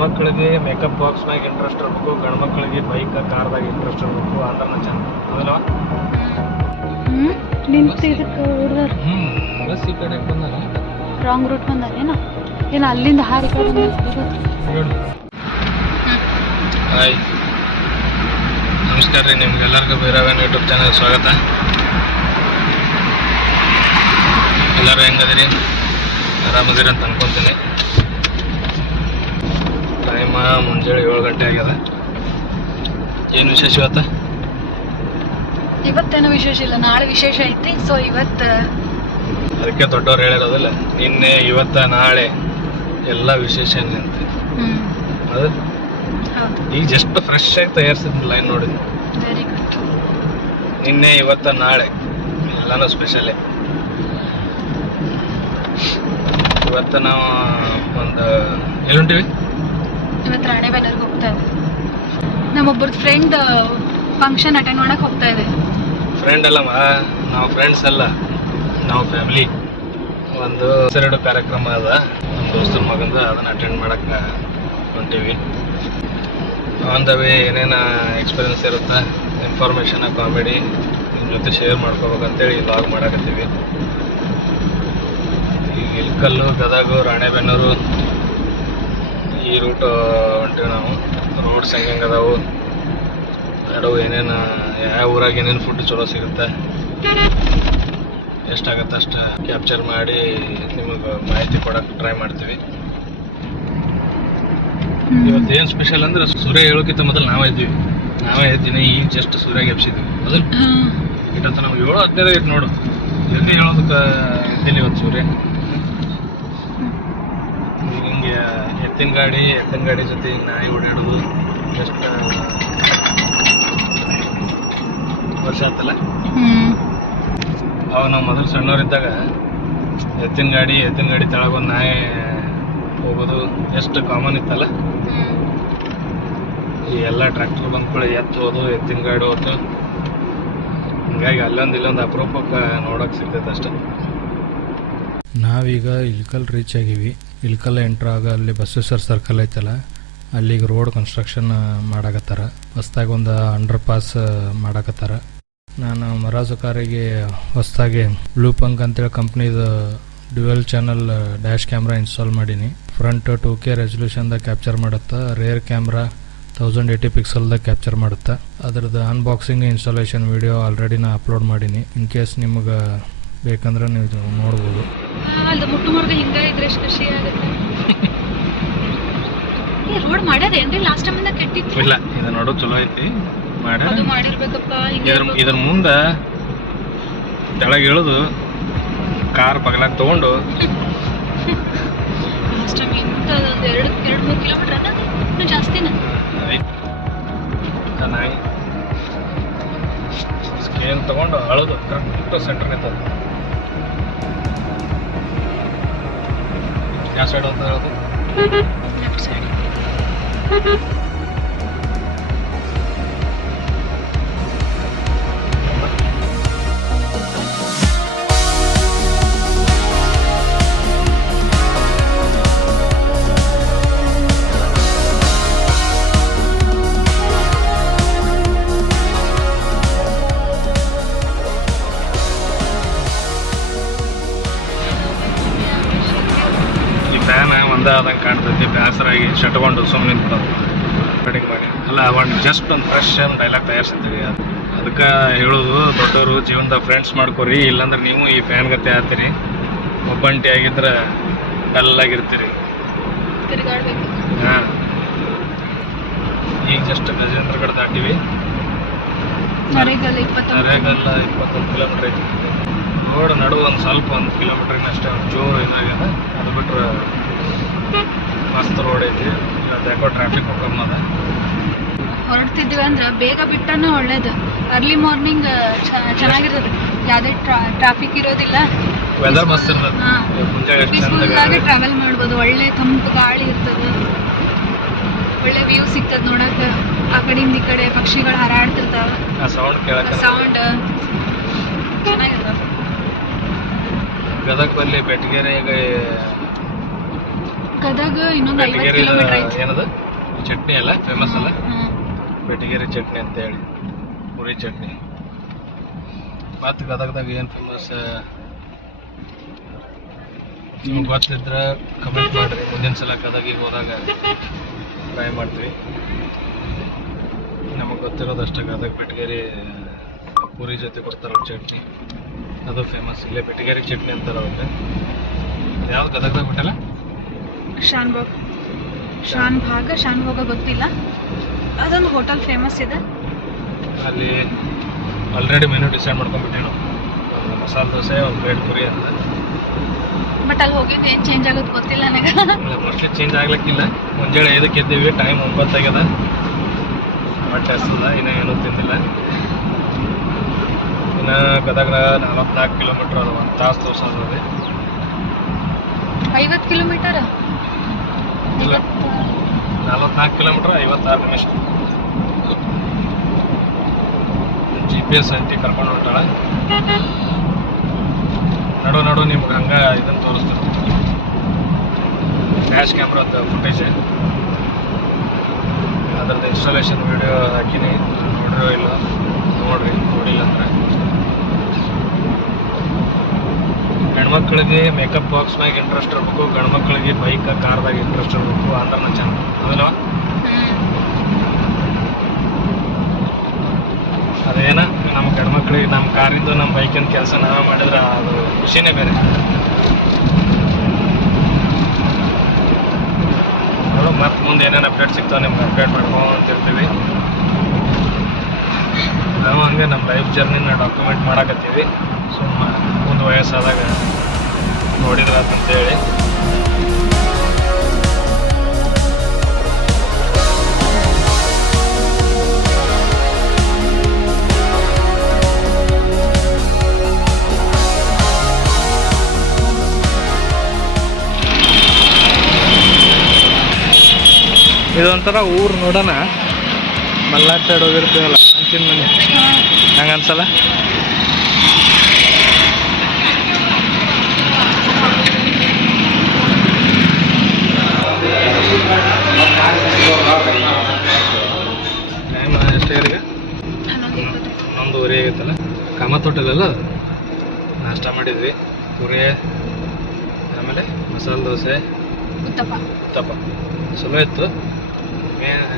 ಹೆಣ್ಮಕ್ಳಿಗೆ makeup ಬಾಕ್ಸ್ನಾಗ interest ಇರಬೇಕು, ಗಂಡು ಮಕ್ಳಿಗೆ ಬೈಕ್ ಕಾರ್ದಾಗ ಇಂಟ್ರೆಸ್ಟ್ ಇರಬೇಕು. ಅಂದ್ರೆ ಚೆಂದ ಅದಲ್ವಾ? ನಿಂತು ಇದಕ್ಕೆ ಹುಡುಗರು ಬಸ್ ಈ ಕಡೆ ಬಂದಾರ, ರಾಂಗ್ ರೂಟ್ ಬಂದಾರೇನ? ಏನು ಅಲ್ಲಿಂದ ಹಾರಿ ಕಡೆ ಹಾಯ್ ನಮಸ್ಕಾರ ರೀ, ನಿಮ್ಗೆಲ್ಲರಿಗೂ ಭೈರವನ್ ಯೂಟ್ಯೂಬ್ ಚಾನಲ್ ಸ್ವಾಗತ. ಎಲ್ಲರೂ ಹೆಂಗದಿರಿ? ಆರಾಮದಿರಿ ಅಂತ ಅನ್ಕೊತೀನಿ. ಟೈಮ ಮುಂಜಾನೆ 7 ಗಂಟೆ ಆಗ್ಯದ. ಏನು ವಿಶೇಷ ಇವತ್ತು? ಇವತ್ತೇನೋ ವಿಶೇಷ ಇಲ್ಲ, ನಾಳೆ ವಿಶೇಷ ಐತಿ. ಸೊ ಇವತ್ತು ಅದಕ್ಕೆ ದೊಡ್ಡವ್ರು ಹೇಳಿರೋದಿಲ್ಲ, ನಿನ್ನೆ ಇವತ್ತ ನಾಳೆ ಎಲ್ಲ ವಿಶೇಷನೇ ಅಂತ. ಅದು ಈಗ ಜಸ್ಟ್ ಫ್ರೆಶ್ ಆಗಿ ತಯಾರಿಸಿದ್ ಲೈನ್ ನೋಡಿ. Very good. ನಿನ್ನೆ ಇವತ್ತ ನಾಳೆ ಎಲ್ಲಾನು ಸ್ಪೆಷಲೇ. ಇವತ್ತು ನಾವು ಒಂದು ಎಲ್ಲುಂಟಿವಿ, ಇವತ್ತು ರಾಣೆಬೆನ್ನೂರಿಗೆ ಹೋಗ್ತಾ ಇದ್ವಿ. ನಮ್ಮೊಬ್ಬರದ್ದು ಫ್ರೆಂಡ್ ಫಂಕ್ಷನ್ ಅಟೆಂಡ್ ಮಾಡಕ್ ಹೋಗ್ತಾ ಇದೆ. ಫ್ರೆಂಡ್ ಅಲ್ಲಮ್ಮ, ನಾವು ಫ್ರೆಂಡ್ಸ್ ಅಲ್ಲ, ನಾವು ಫ್ಯಾಮಿಲಿ. ಒಂದು 2 ಕಾರ್ಯಕ್ರಮ ಅದ ನಮ್ಮ ದೋಸ್ತನ ಮಗಂದ, ಅದನ್ನ ಅಟೆಂಡ್ ಮಾಡಕ್ ಹೊಂಟೀವಿ. ಆನ್ ದ ವೇ ಏನೇನು ಎಕ್ಸ್ಪೀರಿಯನ್ಸ್ ಇರುತ್ತೆ, ಇನ್ಫಾರ್ಮೇಷನ್, ಕಾಮಿಡಿ ನಿಮ್ಮ ಜೊತೆ ಶೇರ್ ಮಾಡ್ಕೋಬೇಕಂತೇಳಿ ಲಾಗ್ ಮಾಡಕತ್ತೀವಿ. ಈಗ ಇಲ್ಕಲ್ಲು, ಗದಗ, ರಾಣೆಬೆನ್ನೂರು ಈ ರೂಟ್ ಹೊಂಟೀವಿ ನಾವು. ರೋಡ್ಸ್ ಹೆಂಗೆ ಅದಾವು, ಅಡವು ಏನೇನು, ಯಾವ ಊರಾಗ ಏನೇನು ಫುಡ್ ಚಲೋ ಸಿಗುತ್ತೆ, ಎಷ್ಟಾಗತ್ತೆ ಅಷ್ಟು ಕ್ಯಾಪ್ಚರ್ ಮಾಡಿ ನಿಮಗೆ ಮಾಹಿತಿ ಕೊಡೋಕೆ ಟ್ರೈ ಮಾಡ್ತೀವಿ. ಇವತ್ತು ಏನು ಸ್ಪೆಷಲ್ ಅಂದ್ರೆ, ಸೂರ್ಯ ಹೇಳೋಕ್ಕಿಂತ ಮೊದಲು ನಾವೇ ಇದ್ದೀನಿ. ಈಗ ಜಸ್ಟ್ ಸೂರ್ಯಗೆ ಎಬ್ಸಿದ್ವಿ. ಅದನ್ನ ಇಟ್ಟಂತ ನಾವು 7:15 ಇಟ್ಟು ನೋಡು, ಎಲ್ಲಿ ಹೇಳೋದಕ್ಕೆ ಇದ್ದೀನಿ ಇವತ್ತು ಸೂರ್ಯ. ಹಿಂಗೆ ಎತ್ತಿನ ಗಾಡಿ ಜೊತೆ ನಾಯಿ ಓಡಾಡೋದು ಜಸ್ಟ್ ವರ್ಷ ಆತಲ್ಲ. ಅವಾಗ ನಾವು ಮೊದಲು ಸಣ್ಣವರಿದ್ದಾಗ ಎತ್ತಿನ ಗಾಡಿ ತೆಳಗೊಂದು ನಾಯಿ ಹೋಗೋದು ಎಷ್ಟು ಕಾಮನ್ ಇತ್ತಲ್ಲ. ಈ ಎಲ್ಲ ಟ್ರ್ಯಾಕ್ಟರ್ ಬಂದ್ಕೊಳ್ಳಿ ಹೋದು, ಎತ್ತಿನ ಗಾಡಿ ಹೋತು. ಹಿಂಗಾಗಿ ಇಲ್ಲೊಂದು ಅಪರೂಪಕ್ಕೆ ನೋಡೋಕೆ ಸಿಗ್ತೈತೆ ಅಷ್ಟೆ. ನಾವೀಗ ಇಲ್ಕಲ್ ರೀಚ್ ಆಗೀವಿ. ಇಲ್ಕಲ್ ಎಂಟ್ರ್ ಆಗ ಅಲ್ಲಿ ಬಸವೇಶ್ವರ ಸರ್ಕಲ್ ಐತಲ್ಲ, ಅಲ್ಲಿಗೆ ರೋಡ್ ಕನ್ಸ್ಟ್ರಕ್ಷನ್ ಮಾಡಾಕತ್ತಾರ. ಹೊಸ್ದಾಗಿ ಒಂದು ಅಂಡರ್ ಪಾಸ್ ಮಾಡಾಕತ್ತಾರ. ನಾನು ಮರಾಜು ಕಾರಿಗೆ ಹೊಸದಾಗಿ ಬ್ಲೂ ಪಂಕ್ ಅಂತೇಳಿ ಕಂಪ್ನಿದು dual channel dash camera install ಮಾಡೀನಿ. ಫ್ರಂಟ್ 2K ರೆಸಲ್ಯೂಷನ್ದಾಗ ಕ್ಯಾಪ್ಚರ್ ಮಾಡುತ್ತಾ, ರೇರ್ ಕ್ಯಾಮ್ರಾ 1080 ಪಿಕ್ಸಲ್ದಾಗ ಕ್ಯಾಪ್ಚರ್ ಮಾಡುತ್ತಾ. ಅದ್ರದ್ದು ಅನ್ಬಾಕ್ಸಿಂಗ್ ಇನ್ಸ್ಟಾಲೇಷನ್ ವಿಡಿಯೋ ಆಲ್ರೆಡಿ ನಾ ಅಪ್ಲೋಡ್ ಮಾಡೀನಿ. ಇನ್ ಕೇಸ್ ನಿಮಗೆ ಬೇಕಂದ್ರೆ ನೀವು ನೋಡ್ಬೋದು. ಅದು ಮುಟ್ಟುಮರ್ಗ ಹಿಂಗೆ ಇದ್ರೆ ಎಷ್ಟು ಖುಷಿ ಆಗುತ್ತೆ. ರೋಡ್ ಮಾಡ್ಯಾರೇನ್ರಿ? ಲಾಸ್ಟ್ ಟೈಮ್ ಇಂದ ಕೆಟ್ಟಿತ್ತು. ಇಲ್ಲ, ಇದು ನೋಡು ಚಲೋ ಐತಿ. ಅದು ಮಾಡಿರ್ಬೇಕಪ್ಪ. ಇದ್ರ ಮುಂದೆ ಕೆಳಗೆ ಇಳಿದು ಕಾರ್ ಬಗಲಾಗ ತಗೊಂಡು ಲಾಸ್ಟ್ ಟೈಮ್ ಇಂತ ಒಂದು 2-3 ಕಿಲೋಮೀಟರ್ ಅದ, ಇನ್ನೂ ಜಾಸ್ತಿನ. ನಾಯಿ ಸ್ಕೇಲ್ ತಗೊಂಡು ಅಳೋದು ಕರೆಕ್ಟ್ ಸೆಂಟರ್ ನಿಂತ. ಯಾವ ಸೈಡ್ ಅಂತ ಹೇಳೋದು? Left side. ಫ್ಯಾನ್ ಒಂದಾದಂಗೆ ಕಾಣ್ತೈತಿ. ಬ್ಯಾಸರಾಗಿ ಶಟ್ಕೊಂಡು ಸುಮ್ಮನೆ ನಿಂತ್ಬಿಡೋದು ಕಟಿಂಗ್ ಮಾಡಿ. ಅಲ್ಲ, ಒಂದು ಜಸ್ಟ್ ಒಂದು ಫ್ರೆಶ್ ಡೈಲಾಗ್ ತಯಾರಿಸಿರ್ತೀವಿ. ಅದಕ್ಕೆ ಹೇಳೋದು, ದೊಡ್ಡವರು ಜೀವನದಾಗ ಫ್ರೆಂಡ್ಸ್ ಮಾಡ್ಕೊರಿ, ಇಲ್ಲಾಂದ್ರೆ ನೀವು ಈ ಫ್ಯಾನ್ ಗತೆ ಆಗ್ತೀರಿ. ಒಬ್ಬಂಟಿ ಆಗಿದ್ರೆ ಡಲ್ಲಾಗಿರ್ತೀರಿ. ಹಾಂ, ಈಗ ಜಸ್ಟ್ ಗಜೇಂದ್ರಗಢ ದಾಟಿವಿ. ನರೇಗಲ್ಲ 21 ಕಿಲೋಮೀಟ್ರ್ ಐತಿ. ರೋಡ್ ನಡುವೆ ಒಂದು ಕಿಲೋಮೀಟ್ರಿನಷ್ಟೇ ಜೋರು ಇದಾಗ್ಯದ. ಅದು ಬಿಟ್ರೆ ಮಸ್ತ್ ರೋಡ್ ಐತಿ. ಇವತ್ತು ಯಾಕೋ ಟ್ರಾಫಿಕ್ ಕಮ್ಮದ. ಹೊರಡ್ತಿದ್ದೀವಿ ಅಂದ್ರೆ ಬೇಗ ಬಿಟ್ಟನ ಒಳ್ಳೇದು. ಅರ್ಲಿ ಮಾರ್ನಿಂಗ್ ಚೆನ್ನಾಗಿರ್ತದೆ, ಯಾವುದೇ ಟ್ರಾಫಿಕ್ ಇರೋದಿಲ್ಲ. ವೆದರ್ ಮಸ್ತ್ ಇರ್ತದೆ. ಪೀಸ್ಫುಲ್ಲಾಗಿ ಟ್ರಾವೆಲ್ ಮಾಡ್ಬೋದು. ಒಳ್ಳೆ ತಂಪು ಗಾಳಿ ಇರ್ತದೆ, ಒಳ್ಳೆ ವ್ಯೂ ಸಿಗ್ತದೆ ನೋಡಕ್ಕೆ. ಆ ಕಡೆಯಿಂದ ಈ ಕಡೆ ಪಕ್ಷಿಗಳು ಹಾರಾಡ್ತಿರ್ತಾವೆ, ಸೌಂಡ್ ಚೆನ್ನಾಗಿರ್ತದೆ. ಗದಗ ಬಲ್ಲಿ ಬೆಟಗೇರಿಯಾಗ ಗದಗ ಇನ್ನೊಂದು 50 ಕಿಲೋಮೀಟರ್ ಐತಿ. ಏನದು ಚಟ್ನಿ ಅಲ್ಲ ಫೇಮಸ್ ಅಲ್ಲ, ಹ್ಮ್. ಬೆಟಗೇರಿ ಚಟ್ನಿ ಅಂತ ಹೇಳಿ, ಪುರಿ ಚಟ್ನಿ. ಮತ್ತು ಗದಗದಾಗ ಏನು ಫೇಮಸ್ ನಿಮ್ಗೆ ಗೊತ್ತಿದ್ರೆ ಕಮೆಂಟ್ ಮಾಡಿರಿ. ಮುಂದಿನ ಸಲ ಗದಗಿಗೆ ಹೋದಾಗ ಟ್ರೈ ಮಾಡ್ತೀವಿ. ನಮಗೆ ಗೊತ್ತಿರೋದು ಅಷ್ಟೇ, ಗದಗ ಬೆಟಗೇರಿ ಪೂರಿ ಜೊತೆ ಕೊಡ್ತಾರಲ್ಲ ಚಟ್ನಿ, ಅದು ಫೇಮಸ್. ಇಲ್ಲೇ ಬೆಟಗೇರಿ ಚಟ್ನಿ ಅಂತಾರೆ ಅವ್ರಿಗೆ. ಯಾವ್ದು ಗದಗದಾಗ ಬಿಟ್ಟಲ್ಲ, ಶಾನ್ ಭಾಗ ಗೊತ್ತಿಲ್ಲ. ಅದೊಂದು ಹೋಟೆಲ್ ಫೇಮಸ್ ಇದೆ ಅಲ್ಲಿ. ಆಲ್ರೆಡಿ ಮೆನು ಡಿಸೈಡ್ ಮಾಡ್ಕೊಂಡ್ಬಿಟ್ಟೆ ನಾವು, ಒಂದು ಮಸಾಲೆ ದೋಸೆ, ಒಂದು ಪ್ಲೇಟ್ ಪುರಿ ಅಂತ. ಬಟ್ ಅಲ್ಲಿ ಹೋಗಿದ್ದು ಏನು ಚೇಂಜ್ ಆಗೋದು ಗೊತ್ತಿಲ್ಲ ನನಗೆ. ಮೋಸ್ಟ್ಲಿ ಚೇಂಜ್ ಆಗ್ಲಿಕ್ಕಿಲ್ಲ. ಮುಂಜಾನೆ 5ಕ್ಕೆ ಎದ್ದೀವಿ, ಟೈಮ್ 9 ಆಗ್ಯದ. ಬಟ್ ಹಸ್ತದ, ಇನ್ನೂ ಏನೂ ತಿಂದಿಲ್ಲ. ಇನ್ನು ಗದಗ 44 ಕಿಲೋಮೀಟ್ರ್, ಅದು 1 ತಾಸು ತೋರ್ಸೋದು. 50 ಕಿಲೋಮೀಟರ್ ಇಲ್ಲ, 44 ಕಿಲೋಮೀಟ್ರ್ 56 ನಿಮಿಷ. GPS ಅಂಟಿ ಕರ್ಕೊಂಡು ಹೊಂಟಾಳ. ನಡು ನಿಮ್ಗೆ ಹಂಗೆ ಇದನ್ನು ತೋರಿಸ್ತಾರೆ, ಡ್ಯಾಶ್ ಕ್ಯಾಮ್ರಾದ ಫುಟೇಜ್. ಅದ್ರದ್ದು ಇನ್ಸ್ಟಾಲೇಷನ್ ವಿಡಿಯೋ ಹಾಕಿನಿ, ನೋಡಿರೋ ಇಲ್ಲ ನೋಡ್ರಿ, ನೋಡಿಲ್ಲ ಅಂದ್ರೆ. ಹೆಣ್ಮಕ್ಳಿಗೆ ಮೇಕಪ್ ಬಾಕ್ಸ್ನಾಗ ಇಂಟ್ರೆಸ್ಟ್ ಇರಬೇಕು, ಗಂಡು ಮಕ್ಳಿಗೆ ಬೈಕ್ ಕಾರ್ದಾಗ ಇಂಟ್ರೆಸ್ಟ್ ಇರಬೇಕು. ಅಂದ್ರೆ ನಾನು ಚೆನ್ನಾಗಿ ಅದಲ್ಲ, ಅದೇನ ನಮ್ಮ ಗಂಡ್ಮಕ್ಳಿಗೆ ನಮ್ಮ ಕಾರಿಂದು ನಮ್ಮ ಬೈಕಿನ ಕೆಲಸ ನಾವೇ ಮಾಡಿದ್ರೆ ಅದು ಖುಷಿನೇ ಬೇರೆ. ನೋಡು, ಮತ್ತೆ ಮುಂದೆ ಏನೇನು ಅಪ್ಡೇಟ್ ಸಿಗ್ತಾವೆ ನಿಮ್ಗೆ ಅಪ್ಡೇಟ್ ಮಾಡ್ಕೊಂತಿರ್ತೀವಿ. ನಾವು ಹಂಗೆ ನಮ್ಮ ಲೈಫ್ ಜರ್ನಿನ ಡಾಕ್ಯುಮೆಂಟ್ ಮಾಡಕತ್ತೀವಿ. ಮುಂದೆ ವಯಸ್ಸಾದಾಗ ನೋಡಿದ್ರೆ ಅಂತೇಳಿ. ಇದೊಂಥರ ಊರು ನೋಡೋಣ, ಮಲ್ನಾಡ್ ಸೈಡ್ ಹೋಗಿರ್ತೀವಲ್ಲ ಅಂಚಿನ ಮನೆ, ಹಂಗೆ ಅನ್ಸಲ್ಲ? ಟೈಮ್ ಎಷ್ಟಾಗಿದೆ? 11:30 ಆಗೈತಲ್ಲ. ಕಾಮತ್ ಹೋಟೆಲಲ್ಲ, ನಾಷ್ಟ ಮಾಡಿದ್ವಿ. ಪುರಿ, ಆಮೇಲೆ ಮಸಾಲೆ ದೋಸೆ, ಉತ್ತಪ್ಪ ಚಲೋ ಇತ್ತು.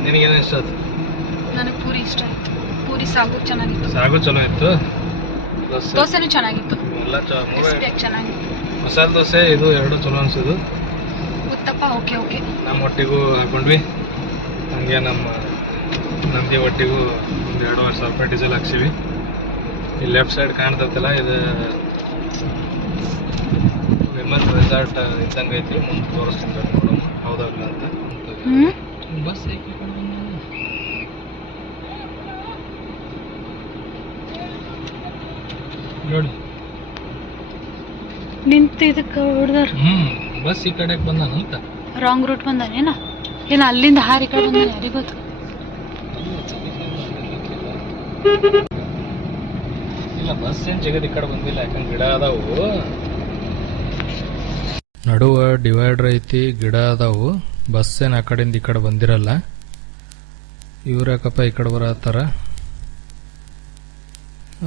ನಿನಗೇನು ಇಷ್ಟ ಆಯ್ತು? ನನಗೆ ಪೂರಿ ಇಷ್ಟ ಆಯ್ತು. ಪೂರಿ ಸಾಗು ಚೆನ್ನಾಗಿತ್ತು. ಸಾಗು ಚಲೋ ಇತ್ತು, ದೋಸೆನೂ ಚೆನ್ನಾಗಿತ್ತು, ಎಲ್ಲ ಚೆನ್ನಾಗಿತ್ತು. ಮಸಾಲೆ ದೋಸೆ ಇದು ಎರಡು ಚಲೋ ಅನ್ಸಿದ್ದು. ಉತ್ತಪ್ಪ ಓಕೆ. ನಮ್ಮ ಒಟ್ಟಿಗೂ ಹಾಕೊಂಡ್ವಿ. ಹಂಗೆ ನಮ್ಮ ನಂದಿ ಒಟ್ಟಿಗೂ ಒಂದು 2,500 ರೂಪಾಯಿ ಡೀಸೆಲ್ ಹಾಕ್ಸಿವಿ. ಈ ಲೆಫ್ಟ್ ಸೈಡ್ ಕಾಣ್ತೈತಲ್ಲ, ಇದು ವಿಮನ್ ರೆಸಾರ್ಟ್ ಇದ್ದಂಗೆ ಐತಿ. ಮುಂದೆ ತೋರಿಸ್ತೀನಿ ನೋಡೋಣ ಹೌದಾಗಲ್ಲ ಅಂತ. ಬಸ್ ನೋಡಿ ನಿಂತಿದ್ದಕ್ಕೆ ಹೊಡ್ದಾರ. ಬಸ್ ಈ ಕಡೆಗೆ ಬಂದಾನಂತ. Wrong route ಬಂದಾನೇನ? ಏನು ಅಲ್ಲಿಂದ ಹಾರಿ ಕಡೆ ಬಂದಾನೆ, ಯಾರಿಗೆ ಗೊತ್ತು. ಇಲ್ಲ, ಬಸ್ ಏನು ಜಗದ ಈ ಕಡೆ ಬಂದಿಲ್ಲ, ಯಾಕಂದ್ರೆ ಗಿಡ ಅದಾವು. ನಡುವ ಡಿವೈಡರ್ ಐತಿ, ಗಿಡ ಅದಾವು. ಬಸ್ ಏನು ಆ ಕಡೆಯಿಂದ ಈ ಕಡೆ ಬಂದಿರಲ್ಲ. ಇವ್ರು ಯಾಕಪ್ಪ ಈ ಕಡೆ ಬರತ್ತಾರ?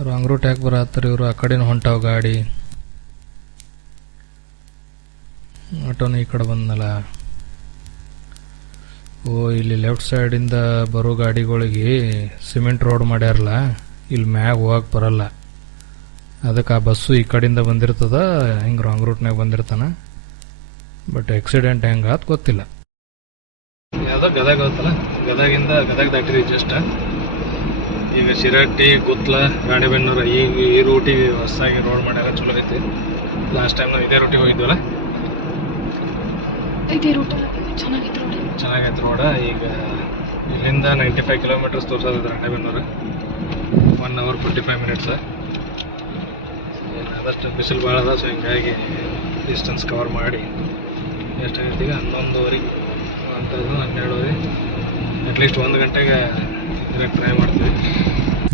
ರಾಂಗ್ ರೂಟ್ ಯಾಕೆ ಬರತ್ತಾರ ಇವರು? ಆ ಕಡೆನೂ ಹೊಂಟಾವ ಗಾಡಿ. ಆಟೋನು ಈ ಕಡೆ ಬಂದಲ್ಲ. ಇಲ್ಲಿ ಲೆಫ್ಟ್ ಸೈಡಿಂದ ಬರೋ ಗಾಡಿಗಳಿಗೆ ಸಿಮೆಂಟ್ ರೋಡ್ ಮಾಡ್ಯಾರಲ್ಲ, ಇಲ್ಲಿ ಮ್ಯಾಗ ಹೋಗಕ್ಕೆ ಬರಲ್ಲ. ಅದಕ್ಕೆ ಆ ಬಸ್ಸು ಈ ಕಡೆಯಿಂದ ಬಂದಿರ್ತದ, ಹಿಂಗೆ ರಾಂಗ್ ರೂಟ್ನಾಗ ಬಂದಿರ್ತಾನ. ಬಟ್ ಆಕ್ಸಿಡೆಂಟ್ ಹೆಂಗಾತ್ ಗೊತ್ತಿಲ್ಲ. ಯಾವುದೋ ಗದಗ ಹೋಗ್ತಲ್ಲ, ಗದಗ ದಾಟಿರಿ ಜಸ್ಟ್. ಈಗ ಶಿರಟ್ಟಿ, ಗುತ್ಲ, ರಾಣಿಬೆನ್ನೂರು ಈ ರೂಟಿಗೆ ಹೊಸದಾಗಿ ರೋಡ್ ಮಾಡ್ಯಾರ, ಚಲೋ ಐತಿ. ಲಾಸ್ಟ್ ಟೈಮ್ ನಾವು ಇದೇ ರೂಟಿಗೆ ಹೋಗಿದ್ವಲ್ಲ, ಚೆನ್ನಾಗೈತೆ ರೋಡ. ಈಗ ಇಲ್ಲಿಂದ 95 ಕಿಲೋಮೀಟರ್ಸ್ ತೋರಿಸೋದು ರಾಣಿಬೆನ್ನೂರು. 1 hour 45 minutes. ಆದಷ್ಟು ಬಿಸಿಲು ಭಾಳ ಅದ, ಸೊ ಹಿಂಗಾಗಿ ಡಿಸ್ಟೆನ್ಸ್ ಕವರ್ ಮಾಡಿ ಎಷ್ಟಾಗೈತಿ ಈಗ 11:30 ಅಂಥದ್ದು 12:30, ಅಟ್ಲೀಸ್ಟ್ 1 ಗಂಟೆಗೆ ಇರಕ್ಕೆ ಟ್ರೈ ಮಾಡ್ತೀವಿ.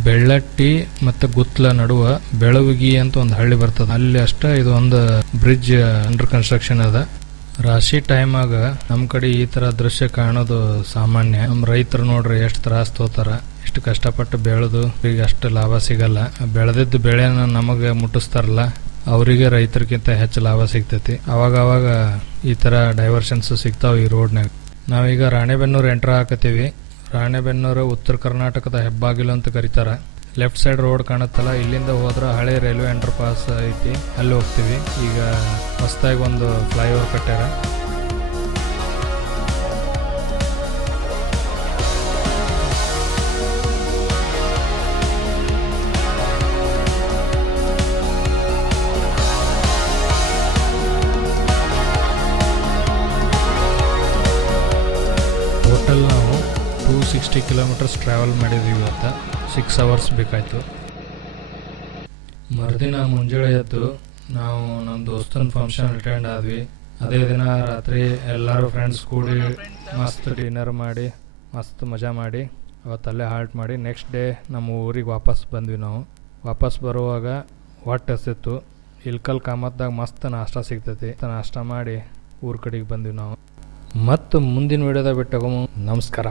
ಬೆಳ್ಳಟ್ಟಿ ಮತ್ತು ಗುತ್ಲ ನಡುವ ಬೆಳವಗಿ ಅಂತ ಒಂದು ಹಳ್ಳಿ ಬರ್ತದೆ. ಅಲ್ಲಿ ಅಷ್ಟೇ ಇದು ಒಂದು ಬ್ರಿಡ್ಜ್ ಅಂಡರ್ ಕನ್ಸ್ಟ್ರಕ್ಷನ್ ಅದ. ರಾಶಿ ಟೈಮಾಗ ನಮ್ಮ ಕಡೆ ಈ ಥರ ದೃಶ್ಯ ಕಾಣೋದು ಸಾಮಾನ್ಯ. ನಮ್ಮ ರೈತರು ನೋಡ್ರಿ ಎಷ್ಟು ತ್ರಾಸ ತೋತಾರ, ಎಷ್ಟು ಕಷ್ಟಪಟ್ಟು ಬೆಳೆದು ಈಗ ಅಷ್ಟು ಲಾಭ ಸಿಗಲ್ಲ. ಬೆಳೆದಿದ್ದು ಬೆಳೆನ ನಮಗೆ ಮುಟ್ಟಿಸ್ತಾರಲ್ಲ, ಅವರಿಗೆ ರೈತರಿಗಿಂತ ಹೆಚ್ಚು ಲಾಭ ಸಿಗ್ತೈತಿ. ಅವಾಗ ಈ ಥರ ಡೈವರ್ಷನ್ಸ್ ಸಿಗ್ತಾವೆ ಈ ರೋಡ್ನಾಗ. ನಾವೀಗ ರಾಣೆಬೆನ್ನೂರು ಎಂಟ್ರ್ ಹಾಕತ್ತೀವಿ. ರಾಣೆಬೆನ್ನೂರು ಉತ್ತರ ಕರ್ನಾಟಕದ ಹೆಬ್ಬಾಗಿಲು ಅಂತ ಕರೀತಾರೆ. ಲೆಫ್ಟ್ ಸೈಡ್ ರೋಡ್ ಕಾಣುತ್ತಲ್ಲ, ಇಲ್ಲಿಂದ ಹೋದ್ರೆ ಹಳೆ ರೈಲ್ವೆ ಅಂಡರ್ ಪಾಸ್ ಐತಿ, ಅಲ್ಲಿ ಹೋಗ್ತೀವಿ. ಈಗ ಹೊಸದಾಗಿ ಒಂದು ಫ್ಲೈಓವರ್ ಕಟ್ಟ್ಯಾರ. ಟೋಟಲ್ ನಾವು 260 ಕಿಲೋಮೀಟರ್ಸ್ ಟ್ರಾವೆಲ್ ಮಾಡಿದ್ವಿ. ಇವತ್ತು 6 ಅವರ್ಸ್ ಬೇಕಾಯಿತು. ಮರುದಿನ ಮುಂಜಾನೆ ಎದ್ದು ನಾವು ನಮ್ಮ ದೋಸ್ತನ ಫಂಕ್ಷನ್ ಅಟೆಂಡ್ ಆದ್ವಿ. ಅದೇ ದಿನ ರಾತ್ರಿ ಎಲ್ಲರೂ ಫ್ರೆಂಡ್ಸ್ ಕೂಡಿ ಮಸ್ತ್ ಡಿನ್ನರ್ ಮಾಡಿ ಮಸ್ತ್ ಮಜಾ ಮಾಡಿ ಅವತ್ತಲ್ಲೇ ಹಾಲ್ಟ್ ಮಾಡಿ ನೆಕ್ಸ್ಟ್ ಡೇ ನಮ್ಮ ಊರಿಗೆ ವಾಪಸ್ ಬಂದ್ವಿ. ನಾವು ವಾಪಸ್ ಬರುವಾಗ ಹೊಟ್ಟೆ ಹಸಿತ್ತು. ಇಲ್ಕಲ್ ಕಾಮತ್ದಾಗ ಮಸ್ತ್ ನಾಷ್ಟ ಸಿಗ್ತೈತಿ. ನಾಷ್ಟ ಮಾಡಿ ಊರ ಕಡೆಗೆ ಬಂದ್ವಿ ನಾವು. ಮತ್ತು ಮುಂದಿನ ವಿಡಿಯೋದಾಗ ಬಿಟ್ಟು ನಮಸ್ಕಾರ.